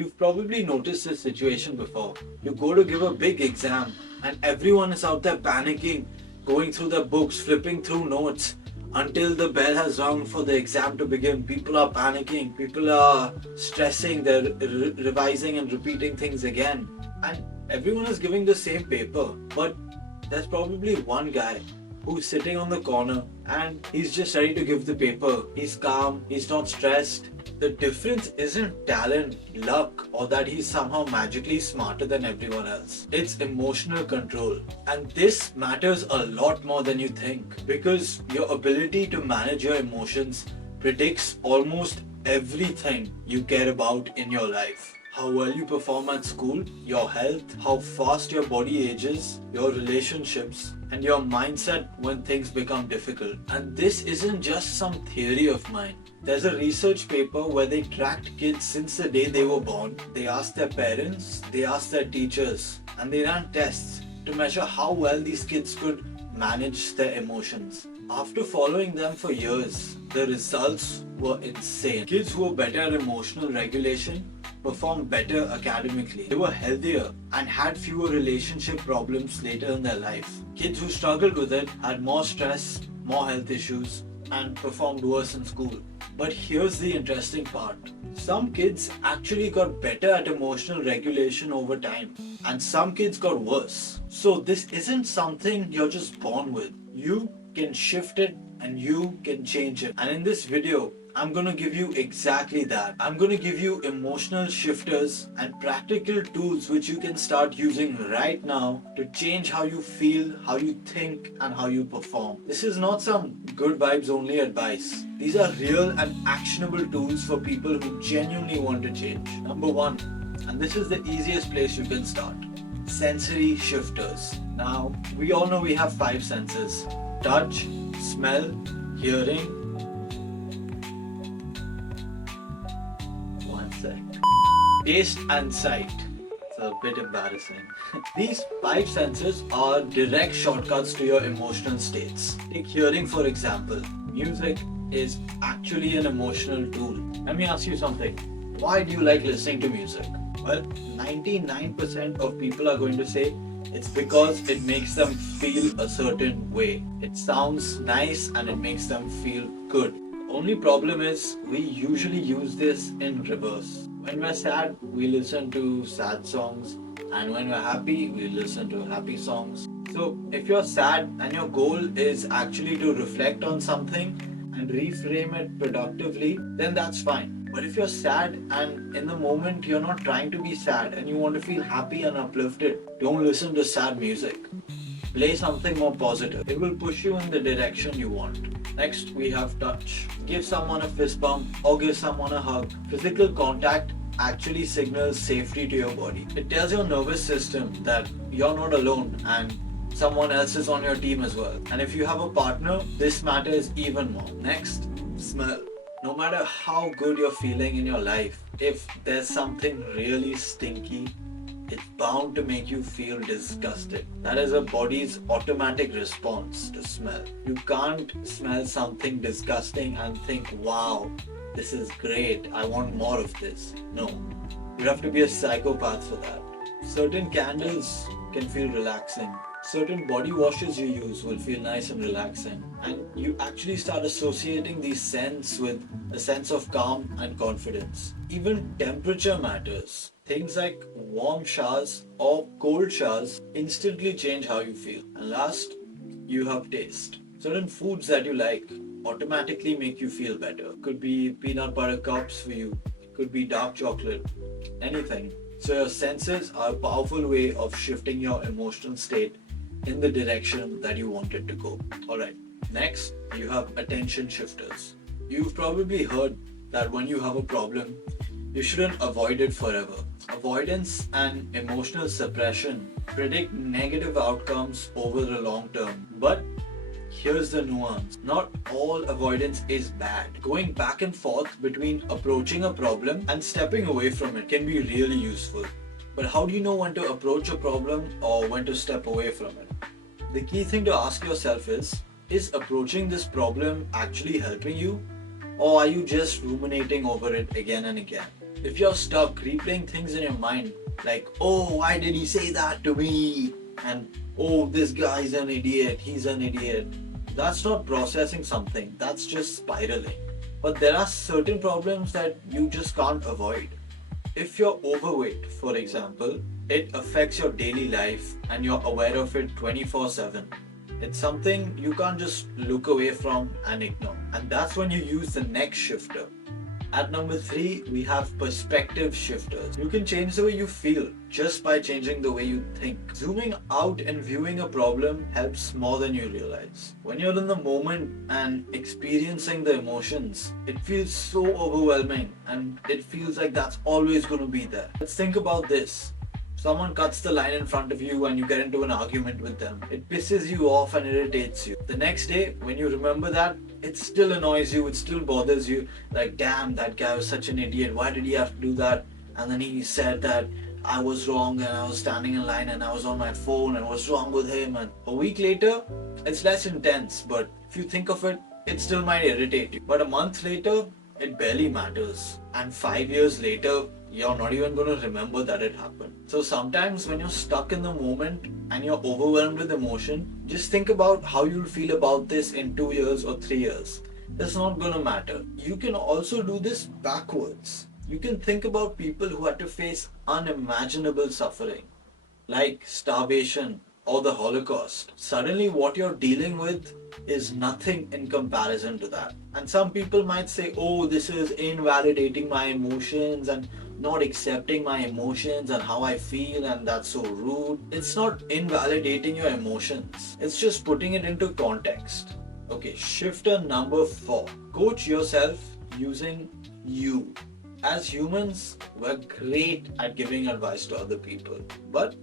You've probably noticed this situation before. You go to give a big exam and everyone is out there panicking, going through their books, flipping through notes until the bell has rung for the exam to begin. People are panicking, people are stressing, they're revising and repeating things again. And everyone is giving the same paper, but there's probably one guy who's sitting on the corner and he's just ready to give the paper. He's calm, he's not stressed. The difference isn't talent, luck, or that he's somehow magically smarter than everyone else. It's emotional control. And this matters a lot more than you think, because your ability to manage your emotions predicts almost everything you care about in your life. How well you perform at school, your health, how fast your body ages, your relationships, and your mindset when things become difficult. And this isn't just some theory of mine. There's a research paper where they tracked kids since the day they were born. They asked their parents, they asked their teachers, and they ran tests to measure how well these kids could manage their emotions. After following them for years, the results were insane. Kids who were better at emotional regulation performed better academically. They were healthier and had fewer relationship problems later in their life. Kids who struggled with it had more stress, more health issues, and performed worse in school. But here's the interesting part. Some kids actually got better at emotional regulation over time, and some kids got worse. So this isn't something you're just born with. You can shift it and you can change it. And in this video, I'm gonna give you exactly that. I'm gonna give you emotional shifters and practical tools which you can start using right now to change how you feel, how you think, and how you perform. This is not some good vibes only advice. These are real and actionable tools for people who genuinely want to change. Number one, and this is the easiest place you can start, sensory shifters. Now, we all know we have 5 senses: touch, smell, hearing, taste and sight. It's a bit embarrassing. These 5 senses are direct shortcuts to your emotional states. Take hearing for example. Music is actually an emotional tool. Let me ask you something. Why do you like listening to music? Well, 99% of people are going to say it's because it makes them feel a certain way. It sounds nice and it makes them feel good. Only problem is we usually use this in reverse. When we're sad, we listen to sad songs, and when we're happy, we listen to happy songs. So if you're sad and your goal is actually to reflect on something and reframe it productively, then that's fine. But if you're sad and in the moment you're not trying to be sad and you want to feel happy and uplifted, don't listen to sad music. Play something more positive. It will push you in the direction you want. Next, we have touch. Give someone a fist bump or give someone a hug. Physical contact actually signals safety to your body. It tells your nervous system that you're not alone and someone else is on your team as well. And if you have a partner, this matters even more. Next, smell. No matter how good you're feeling in your life, if there's something really stinky, it's bound to make you feel disgusted. That is a body's automatic response to smell. You can't smell something disgusting and think, wow, this is great, I want more of this. No, you have to be a psychopath for that. Certain candles can feel relaxing. Certain body washes you use will feel nice and relaxing. And you actually start associating these scents with a sense of calm and confidence. Even temperature matters. Things like warm showers or cold showers instantly change how you feel. And last, you have taste. Certain foods that you like automatically make you feel better. Could be peanut butter cups for you, could be dark chocolate, anything. So your senses are a powerful way of shifting your emotional state in the direction that you want it to go. Alright, next you have attention shifters. You've probably heard that when you have a problem, you shouldn't avoid it forever. Avoidance and emotional suppression predict negative outcomes over the long term. But here's the nuance. Not all avoidance is bad. Going back and forth between approaching a problem and stepping away from it can be really useful. But how do you know when to approach a problem or when to step away from it? The key thing to ask yourself is approaching this problem actually helping you? Or are you just ruminating over it again and again? If you're stuck replaying things in your mind, like, oh, why did he say that to me? And oh, this guy's an idiot, he's an idiot. That's not processing something, that's just spiraling. But there are certain problems that you just can't avoid. If you're overweight, for example, it affects your daily life and you're aware of it 24/7. It's something you can't just look away from and ignore. And that's when you use the next shifter. At number 3, we have perspective shifters. You can change the way you feel just by changing the way you think. Zooming out and viewing a problem helps more than you realize. When you're in the moment and experiencing the emotions, it feels so overwhelming and it feels like that's always going to be there. Let's think about this. Someone cuts the line in front of you and you get into an argument with them. It pisses you off and irritates you. The next day, when you remember that, it still annoys you, it still bothers you. Like, damn, that guy was such an idiot. Why did he have to do that? And then he said that I was wrong and I was standing in line and I was on my phone and what's wrong with him? And a week later, it's less intense, but if you think of it, it still might irritate you. But a month later, it barely matters. And 5 years later, you're not even going to remember that it happened. So sometimes when you're stuck in the moment and you're overwhelmed with emotion, just think about how you'll feel about this in 2 years or 3 years. It's not going to matter. You can also do this backwards. You can think about people who had to face unimaginable suffering, like starvation or the Holocaust. Suddenly what you're dealing with is nothing in comparison to that. And some people might say, oh, this is invalidating my emotions and not accepting my emotions and how I feel, and that's so rude. It's not invalidating your emotions. It's just putting it into context. Okay, shifter number 4. Coach yourself using you. As humans, we're great at giving advice to other people, but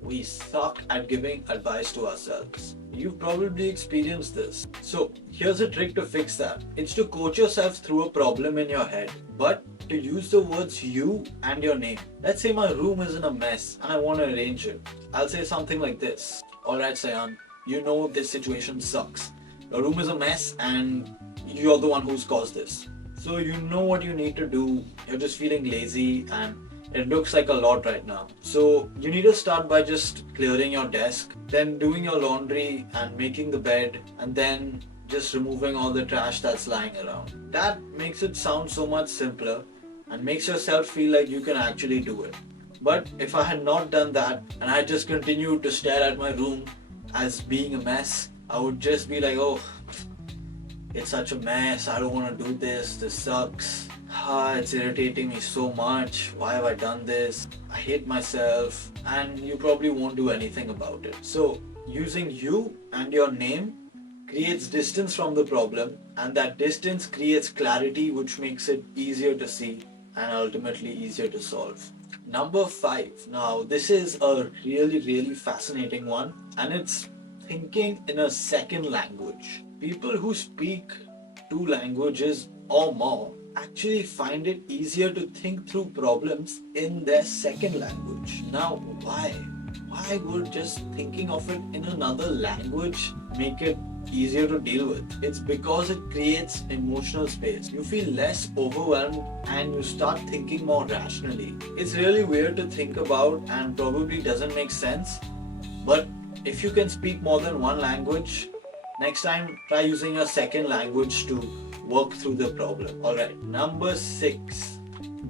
we suck at giving advice to ourselves. You've probably experienced this. So here's a trick to fix that. It's to coach yourself through a problem in your head, but to use the words you and your name. Let's say my room is in a mess and I want to arrange it. I'll say something like this. Alright, Sayan, you know this situation sucks. Your room is a mess and you're the one who's caused this. So you know what you need to do. You're just feeling lazy and it looks like a lot right now. So you need to start by just clearing your desk, then doing your laundry and making the bed, and then just removing all the trash that's lying around. That makes it sound so much simpler and makes yourself feel like you can actually do it. But if I had not done that and I just continued to stare at my room as being a mess, I would just be like, oh, it's such a mess, I don't want to do this sucks. It's irritating me so much. Why have I done this? I hate myself. And you probably won't do anything about it. So using you and your name creates distance from the problem, and that distance creates clarity, which makes it easier to see and ultimately easier to solve. Number 5. Now this is a really fascinating one, and it's thinking in a second language. People who speak 2 languages or more actually find it easier to think through problems in their second language. Now, why? Why would just thinking of it in another language make it easier to deal with? It's because it creates emotional space. You feel less overwhelmed and you start thinking more rationally. It's really weird to think about and probably doesn't make sense, but if you can speak more than 1 language, next time try using your second language to work through the problem. Alright, number 6.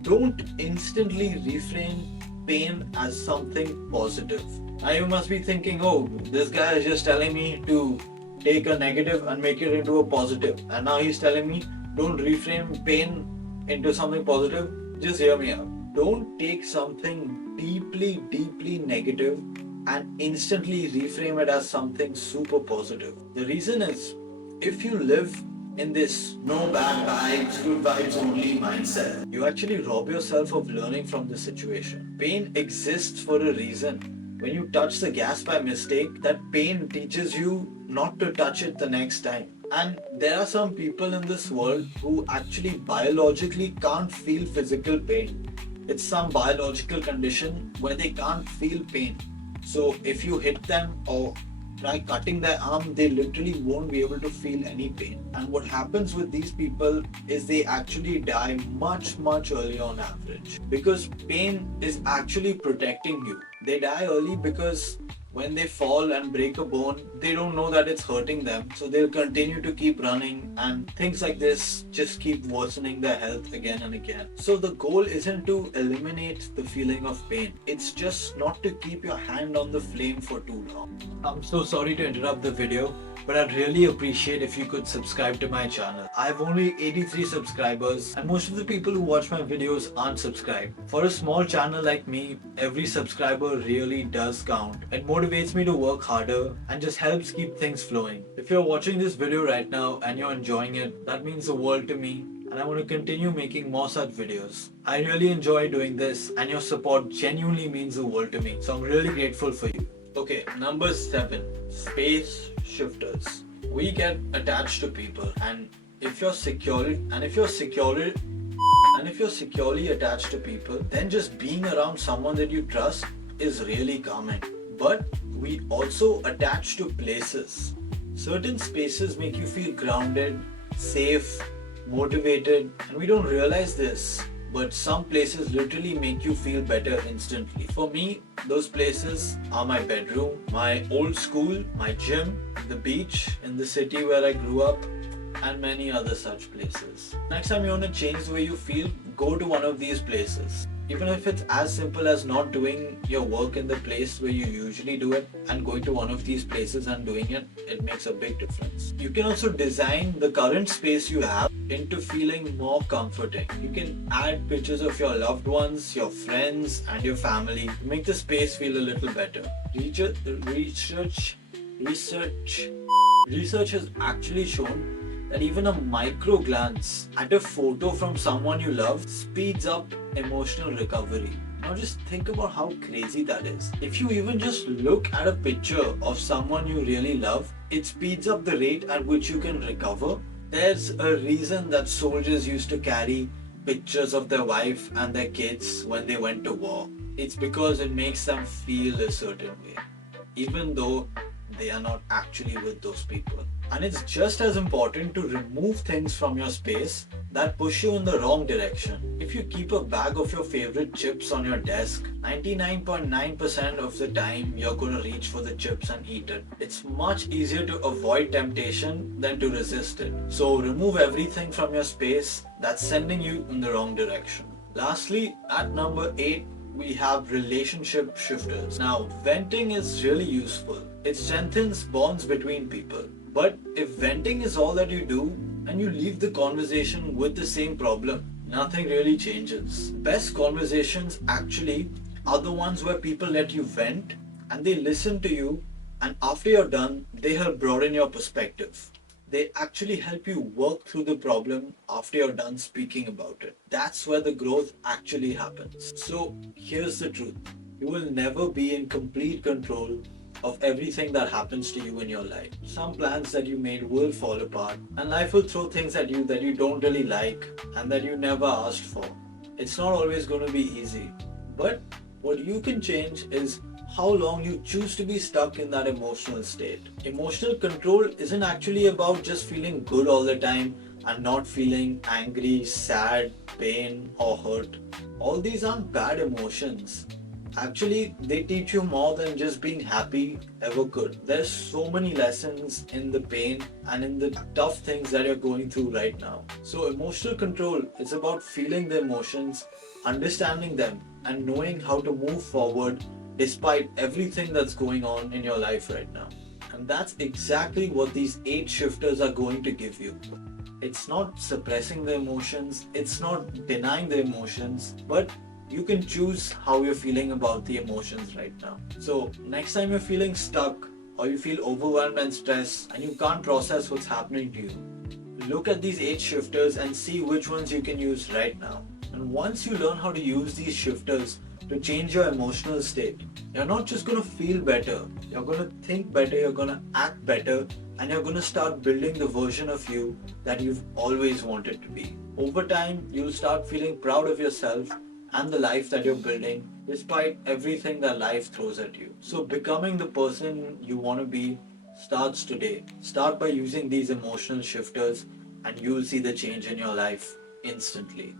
Don't instantly reframe pain as something positive. Now you must be thinking, oh, this guy is just telling me to take a negative and make it into a positive. And now he's telling me, don't reframe pain into something positive. Just hear me out. Don't take something deeply negative and instantly reframe it as something super positive. The reason is, if you live in this no bad vibes, good vibes only mindset, you actually rob yourself of learning from the situation. Pain exists for a reason. When you touch the gas by mistake, that pain teaches you not to touch it the next time. And there are some people in this world who actually biologically can't feel physical pain. It's some biological condition where they can't feel pain. So if you hit them or try cutting their arm, they literally won't be able to feel any pain. And what happens with these people is they actually die much earlier on average, because pain is actually protecting you. They die early because when they fall and break a bone, they don't know that it's hurting them, so they'll continue to keep running, and things like this just keep worsening their health again and again. So the goal isn't to eliminate the feeling of pain, it's just not to keep your hand on the flame for too long. I'm so sorry to interrupt the video, but I'd really appreciate if you could subscribe to my channel. I have only 83 subscribers, and most of the people who watch my videos aren't subscribed. For a small channel like me, every subscriber really does count. It motivates me to work harder and just helps keep things flowing. If you're watching this video right now and you're enjoying it, that means the world to me, and I want to continue making more such videos. I really enjoy doing this, and your support genuinely means the world to me, so I'm really grateful for you. Okay, number 7. Space shifters. We get attached to people, and if you're securely attached to people, then just being around someone that you trust is really calming. But we also attach to places. Certain spaces make you feel grounded, safe, motivated, and we don't realize this, but some places literally make you feel better instantly. For me, those places are my bedroom, my old school, my gym, the beach in the city where I grew up, and many other such places. Next time you want to change the way you feel, go to one of these places. Even if it's as simple as not doing your work in the place where you usually do it and going to one of these places and doing it, it makes a big difference. You can also design the current space you have into feeling more comforting. You can add pictures of your loved ones, your friends, and your family to make the space feel a little better. Research has actually shown that even a micro glance at a photo from someone you love speeds up emotional recovery. Now just think about how crazy that is. If you even just look at a picture of someone you really love, it speeds up the rate at which you can recover. There's a reason that soldiers used to carry pictures of their wife and their kids when they went to war. It's because it makes them feel a certain way, even though they are not actually with those people. And it's just as important to remove things from your space that push you in the wrong direction. If you keep a bag of your favorite chips on your desk, 99.9% of the time you're going to reach for the chips and eat it. It's much easier to avoid temptation than to resist it. So remove everything from your space that's sending you in the wrong direction. Lastly, at number 8, we have relationship shifters. Now, venting is really useful. It strengthens bonds between people. But if venting is all that you do and you leave the conversation with the same problem, nothing really changes. Best conversations actually are the ones where people let you vent and they listen to you, and after you're done, they help broaden your perspective. They actually help you work through the problem after you're done speaking about it. That's where the growth actually happens. So here's the truth. You will never be in complete control of everything that happens to you in your life. Some plans that you made will fall apart, and life will throw things at you that you don't really like and that you never asked for. It's not always going to be easy, but what you can change is how long you choose to be stuck in that emotional state. Emotional control isn't actually about just feeling good all the time and not feeling angry, sad, pain, or hurt. All these aren't bad emotions. Actually, they teach you more than just being happy ever could. There's so many lessons in the pain and in the tough things that you're going through right now. So emotional control is about feeling the emotions, understanding them, and knowing how to move forward despite everything that's going on in your life right now. And that's exactly what these 8 shifters are going to give you. It's not suppressing the emotions, it's not denying the emotions, but you can choose how you're feeling about the emotions right now. So next time you're feeling stuck or you feel overwhelmed and stressed and you can't process what's happening to you, look at these 8 shifters and see which ones you can use right now. And once you learn how to use these shifters to change your emotional state, you're not just going to feel better, you're going to think better, you're going to act better, and you're going to start building the version of you that you've always wanted to be. Over time, you'll start feeling proud of yourself and the life that you're building despite everything that life throws at you. So becoming the person you want to be starts today. Start by using these emotional shifters and you'll see the change in your life instantly.